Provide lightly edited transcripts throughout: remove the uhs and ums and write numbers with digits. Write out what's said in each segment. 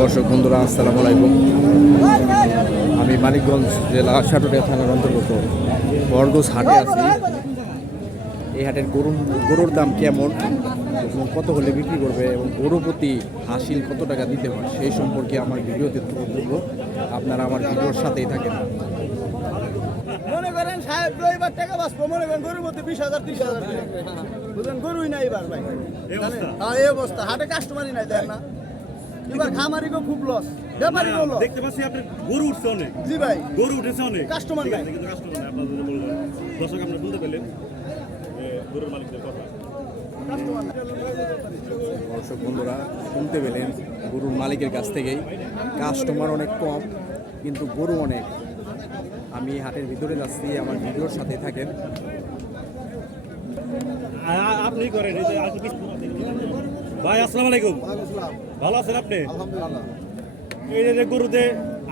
দর্শক বন্ধুরা আসসালামু আলাইকুম। আমি মানিকগঞ্জ জেলা সাটুরিয়া থানার অন্তর্গত বরগোজ হাটে আছি। এই হাটের গরুর দাম কেমন এবং কত হলে বিক্রি করবে এবং গরু প্রতি হাসিল কত টাকা দিতে হয় সেই সম্পর্কে আমার ভিডিওতে তুলে ধরবো। আপনারা আমার ভিডিওর সাথেই থাকেন। মনে করেন সাহেব এবার টাকা বাঁচবো, মনে করেন গরুর মধ্যে 20,000 30,000 বুঝলেন, গরুই নাই এবার ভাই। এই অবস্থা হাটে কাস্টমারই নাই, দেখ না এবার খামারিকেও খুব লস, ব্যাপারীকেও লস। দেখতে পাচ্ছি আপনি গরু উঠছে অনেক। জি ভাই, গরু উঠেছে অনেক, কাস্টমার নাই। কিন্তু কাস্টমার নাই। আপনারা যদি বললেন দর্শক আপনারা শুনতে পেলেন গরুর মালিকদের কথা। দর্শক বন্ধুরা শুনতে পেলেন গরুর মালিকের কাছ থেকেই, কাস্টমার অনেক কম কিন্তু গরু অনেক। আমি হাটের ভিতরে যাচ্ছি, আমার ভিডিওর সাথে থাকেন। আপনি করেন এই যে ভাই, আসসালামু আলাইকুম। ভালো আছেন আপনি? আলহামদুলিল্লাহ। এই যে গরুতে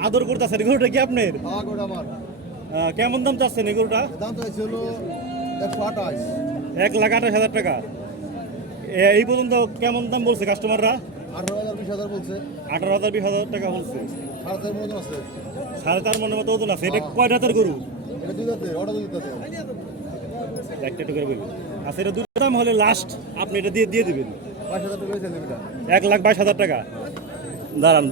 আদর করতেছেন, গরুটা কি আপনার? কেমন দাম চাচ্ছেন এই গরুটা? দাম চাইছে হলো 128। 1,28,000 টাকা। এই পর্যন্ত কেমন দাম বলছে কাস্টমাররা? 18,000 20,000 বলছে। 18,000 20,000 টাকা বলছে। 4,500 মতো আছে। 4.5 মনের মতো ওজন আছে। এটা কয় দাঁতের গরু? এটা দুই দাঁতের, ওটা দুই দাঁতের। একটা করে বলি। আচ্ছা, এটা দুটো দাম হলে লাস্ট আপনি এটা দিয়ে দিবেন 22,000 টাকা হয়েছে এটা। 1,22,000 টাকা। দাঁড়ান,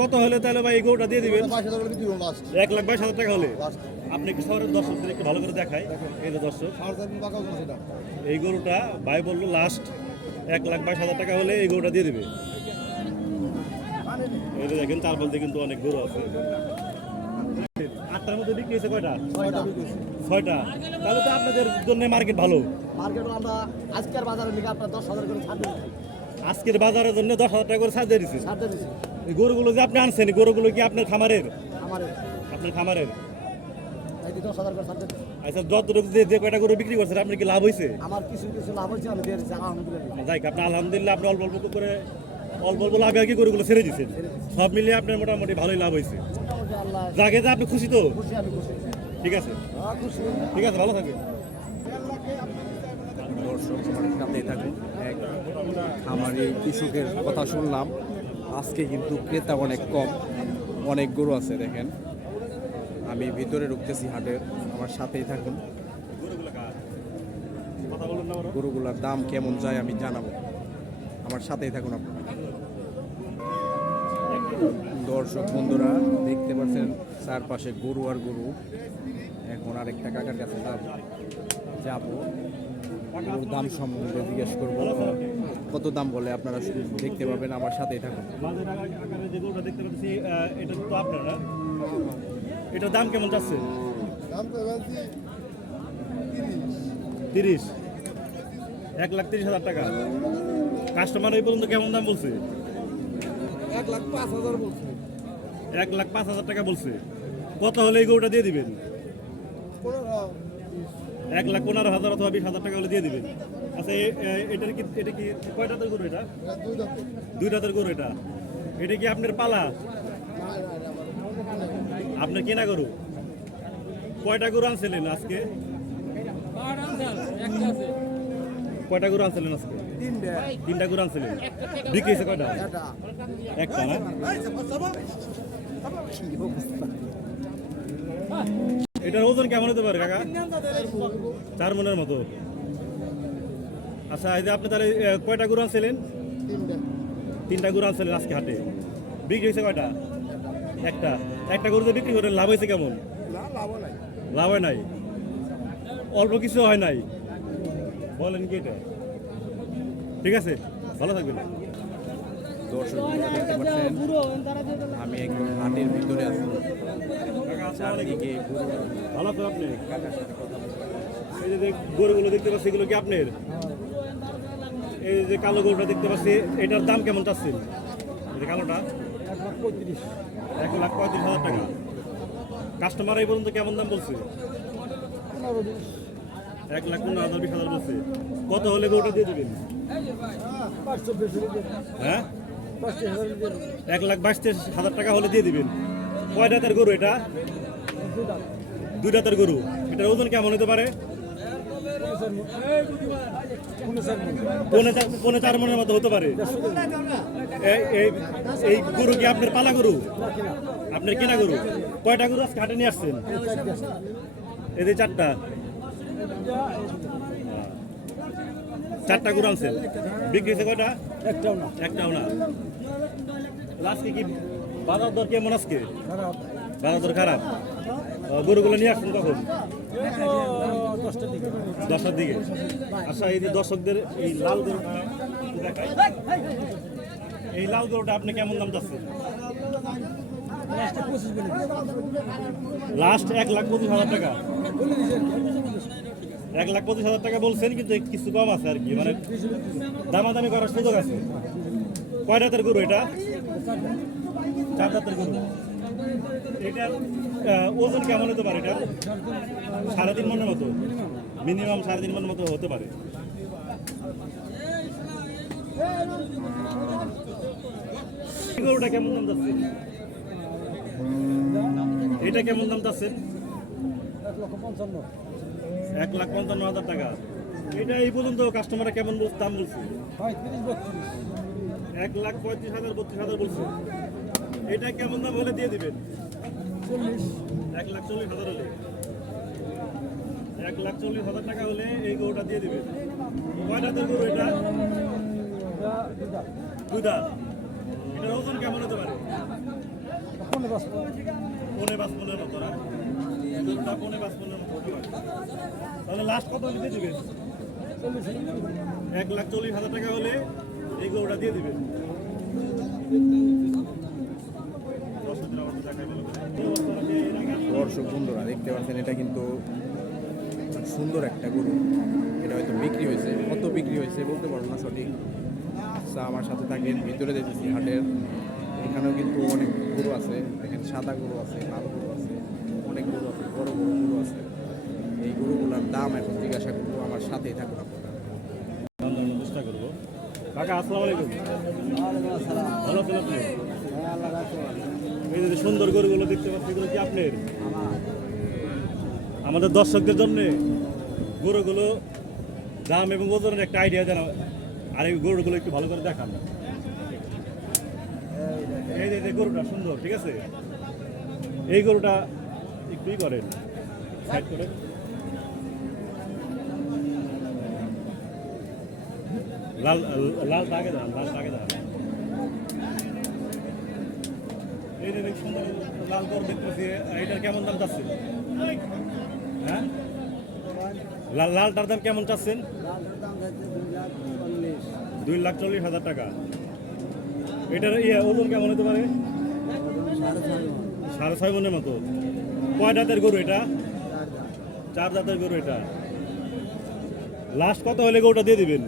কত হলে তাহলে ভাই এই গরুটা দিয়ে দিবেন? 22,000 করে বিক্রি করব লাস্ট। 1,22,000 টাকা হলে লাস্ট। আপনি একটু শহরের দর্শকদের একটু ভালো করে দেখায়। এই যে দর্শক, 4,000 টাকা আছে এটা। এই গরুটা ভাই বললো লাস্ট 1,22,000 টাকা হলে এই গরুটা দিয়ে দিবে। এই যে দেখেন, তার বলতে কিন্তু অনেক গরু আছে। 8টার মধ্যে বিক্রি হয়েছে কয়টা? 6টা বিক্রি করছি। 6টা। তাহলে তো আপনাদের জন্য মার্কেট ভালো। মার্কেটে আমরা আজকের বাজারে লিখে আপনার 10,000 করে ছাড় দিই। আজকের বাজারের জন্য 10,000 টাকা করে ছাড় দিয়ে দিচ্ছি। ছাড় দিয়েছি এই গরুগুলো যে আপনি আনছেন, এই গরুগুলো কি আপনার খামারের? আমারে আপনার খামারের? এই 10,000 করে ছাড় দিয়েছি। আচ্ছা, যতটুকু যে কয়টা গরু বিক্রি করছেন আপনার কি লাভ হয়েছে? আমার কিছু কিছু লাভ হয়েছে, আমি দিয়ে দিচ্ছি আলহামদুলিল্লাহ। যাই, আপনি আলহামদুলিল্লাহ আপনি অল্প অল্প করে অল্প অল্প লাভে আর কি গরুগুলো ছেড়ে দিচ্ছেন। সব মিলিয়ে আপনার মোটামুটি ভালোই লাভ হয়েছে। মোটামুটি আল্লাহ যাকে যে আপনি খুশি তো? খুশি, আমি খুশি। ঠিক আছে, খুশি। ঠিক আছে, ভালো থাকবেন। দর্শক আমার সাথেই থাকুন। এক খামারি কৃষকের কথা শুনলাম, আজকে কিন্তু ক্রেতা অনেক কম, অনেক গরু আছে। দেখেন আমি ভিতরে ঢুকতেছি হাটের, আমার সাথেই থাকুন। গরুগুলার দাম কেমন যায় আমি জানাবো, আমার সাথেই থাকুন আপনারা। দর্শক বন্ধুরা দেখতে পাচ্ছেন চারপাশে গরু আর গরু। এখন আরেকটা কাকার কাছে যাবো, গরুর দাম সম্বন্ধে জিজ্ঞেস করবো, কত দাম বলে আপনারা শুধু দেখতে পাবেন, আমার সাথেই থাকুন। মাঝের আকারে যে গরুটা দেখতে পাচ্ছি, এটা তো আপনার না? এটার দাম কেমন যাচ্ছে? দাম তো বলছি 30। 1,30,000 টাকা। কাস্টমার এই পর্যন্ত কেমন দাম বলছে? 1,05,000 বলছে। 1,05,000 টাকা বলছে। কত হলে এই গরুটা দিয়ে দিবেন? 1,15,000 অথবা 20,000 টাকা হলে দিয়ে দিবেন। আচ্ছা, এটা কি কয় দাঁতের গরু? এটা দুই দাঁতের গরু। এটা কি আপনার পালা? আপনার কেনা গরু? কয়টা গরু আনছিলেন আজকে? কয়টা গরু আনছিলেন আজকে? 3টা গরু আনছিলেন। বিক্রি হয়েছে কয়টা? একটা না? এটার ওজন কেমন হতে পারে কাকা? 4 মনের মতো। আচ্ছা, এই যে আপনি তাহলে কয়টা গরু আনছিলেন? 3টা গরু আনছিলেন আজকে হাটে। বিক্রি হয়েছে কয়টা? একটা গরুতে বিক্রি করে লাভ হয়েছে কেমন? লাভ হয় নাই, অল্প কিছু হয় নাই। বলেন কি এটা? ঠিক আছে, ভালো থাকবেন। দর্শক দেখতে পাচ্ছেন আমি একদম হাটের ভিতরে আছি, চারদিকে গরু। ভালো আছেন আপনি? কাকার সাথে কথা বলবো। এই যে গরুগুলো দেখতে পাচ্ছি, এগুলো কি আপনার? এই যে কালো গরুটা দেখতে পাচ্ছি, এটার দাম কেমন চাচ্ছেন? এই যে কালোটা 1,35,000 টাকা। কাস্টমার এই পর্যন্ত কেমন দাম বলছে? 1,15,000 20,000 বলছে। কত হলে গরুটা দিয়ে দেবেন? হ্যাঁ, 1,22,000 টাকা হলে দিয়ে দিবেন। কয় দাঁতের গরু এটা? 2 দাঁতের গরু। এটার ওজন কেমন হতে পারে? পৌনে 4 মনের মতো হতে পারে। এই গরু কি আপনার পালা গরু? আপনার কেনা গরু? কয়টা গরু আজকে হাটে নিয়ে আসছেন? এই যে 4টা গরু আনছেন, বিক্রি হয়েছে কয়টা? একটাও না। আজকে কি বাজার দর কেমন আজকে? বাজার দর খারাপ। গরুগুলো নিয়ে আসছেন কখন? 10টার দিকে। আচ্ছা, এই যে দর্শকদের এই লাল গরুটা দেখাই, এই লাল গরুটা আপনি কেমন দাম চাচ্ছেন? লাস্ট 1,25,000 টাকা। 1,25,000 টাকা বলছেন, কিন্তু কিছু কম আছে আর কি, মানে দামাদামি করার সুযোগ আছে। কয় দাঁতের গরু এটা? 4 দাঁতের গরু। এটার ওজন কেমন হতে পারে? এটা 3.5 মনের মতো, মিনিমাম 3.5 মনের মতো হতে পারে। গরুটা কেমন দাম যাচ্ছে? এটা কেমন দাম যাচ্ছে? 1,55,000 টাকা। এটা এই পর্যন্ত কাস্টমাররা কেমন দাম বলছে? 1,35,000 32,000 বলছে। এটা কেমন দাম হলে দিয়ে দিবেন? 1,40,000 হলে, 1,40,000 টাকা হলে এই গরুটা দিয়ে দিবেন। কয় দাঁতের গরু এটা? 2 দাঁত। এটার ওজন কেমন হতে পারে? 4.5 মনের মতো না? গরুটা 4.5 মনের মতো হতে পারে। তাহলে লাস্ট কত হলে দিয়ে দিবেন? 1,40,000 টাকা হলে এই গরুটা দিয়ে দিবেন। দর্শক বন্ধুরা দেখতে পাচ্ছেন, এটা কিন্তু সুন্দর একটা গরু। এটা হয়তো বিক্রি হয়েছে, কত বিক্রি হয়েছে বলতে পারবো না সঠিক। আচ্ছা, আমার সাথে থাকেন, ভিতরে দেখেছি হাটের। এখানেও কিন্তু অনেক গরু আছে, দেখেন সাদা গরু আছে, লাল গরু আছে, অনেক গরু আছে, বড় বড় গরু আছে। এই গরুগুলোর দাম এখন জিজ্ঞাসা করবো, আমার সাথেই থাকুন আপনারা। চেষ্টা করবো। কাকা আসসালামু আলাইকুম। ভালো আছেন আপনি? এই যে সুন্দর গরুগুলো দেখতে পাচ্ছি, এগুলো কি আপনার? আমাদের দর্শকদের জন্য গরুগুলো দাম এবং ওজনের একটা আইডিয়া জানা, আর এই গরুগুলো একটু ভালো করে দেখান। এই যে গরুটা সুন্দর, ঠিক আছে, এই গরুটা একটুই করেন, সাইড করেন। লাল লাল দাগে দাঁড়ান, লাল দাগে দাঁড়ান। এই যে সুন্দর লাল গরু দেখতেছি, এটার কেমন দাম চাচ্ছেন? হ্যাঁ, লালটার দাম কেমন চাচ্ছেন? 2,40,000 টাকা। এটার ওজন কেমন হতে পারে? 6.5 মনের মতো। কয় দাঁতের গরু এটা? 4 দাঁতের গরু এটা। লাস্ট কত হলে গরুটা দিয়ে দিবেন?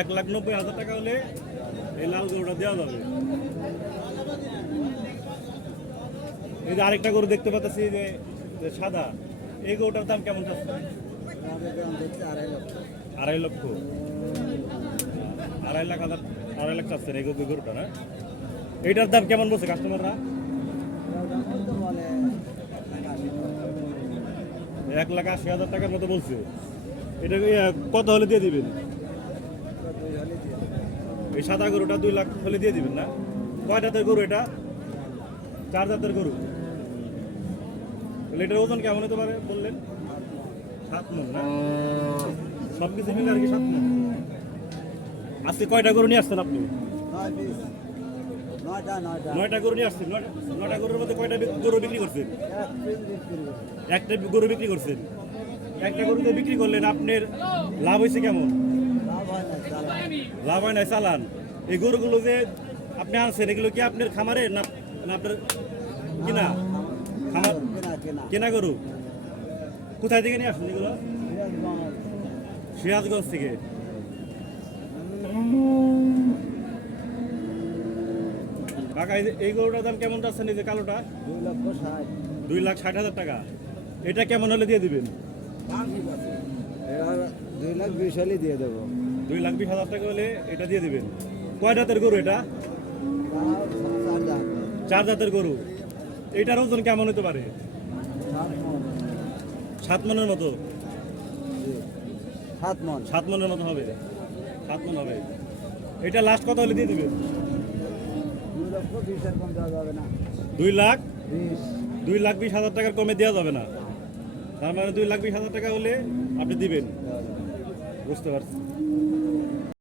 1,90,000 টাকা হলে এই লাল গরুটা দেওয়া যাবে। এই যে আরেকটা গরু দেখতে পাচ্ছি যে সাদা, এই গরুটার দাম কেমন চাচ্ছে? 2.5 লক্ষ। 2.5 লাখ চাচ্ছেন এই গরুটা না? এইটার দাম কেমন বলছে কাস্টমাররা? 1,80,000 টাকার মতো বলছে। এটা কত হলে দিয়ে দিবেন? এই সাদা গরুটা 2 লাখ হলে দিয়ে দিবেন না? কয় দাঁতের গরু এটা? 4 দাঁতের গরু। এটার ওজন কেমন হতে পারে বললেন? 7 মণ না? সব কিছু মিলে আর কি 7 মণ। আজকে কয়টা গরু নিয়ে আসছেন আপনি? 9টা গরু নিয়ে আসছেন। 9টা গরুর মধ্যে কয়টা গরু বিক্রি করছেন? একটা গরু বিক্রি করছেন। একটা গরুতে বিক্রি করলেন, আপনার লাভ হয়েছে কেমন? লাভ হয় না, চালান। এই গরুগুলো যে আপনি আনছেন, এগুলো কি আপনার খামারে না আপনার কিনা? খামার কেনা গরু। কোথায় থেকে নিয়ে আসুন এগুলো? সিরাজগঞ্জ থেকে। কাকা, এই গরুটার দাম কেমন যাচ্ছেন? এই যে কালোটা 2,60,000 টাকা। এটা কেমন হলে দিয়ে দিবেন? 2,20,000 হলে দিয়ে দেবো। 2,20,000 টাকা হলে এটা দিয়ে দিবেন। কয় দাঁতের গরু এটা? 4 দাঁতের গরু। এটার ওজন কেমন হতে পারে? 7 মনের মতো 7 মন 7 মনের মতো হবে 7 মন হবে। এটা লাস্ট কত হলে দিয়ে দিবে? 2 লক্ষ 20 এর কম দেওয়া যাবে না। 2,20,000 টাকার কমে দেওয়া যাবে না। তার মানে 2,20,000 টাকা হলে আপনি দিবেন। বুঝতে পারছি।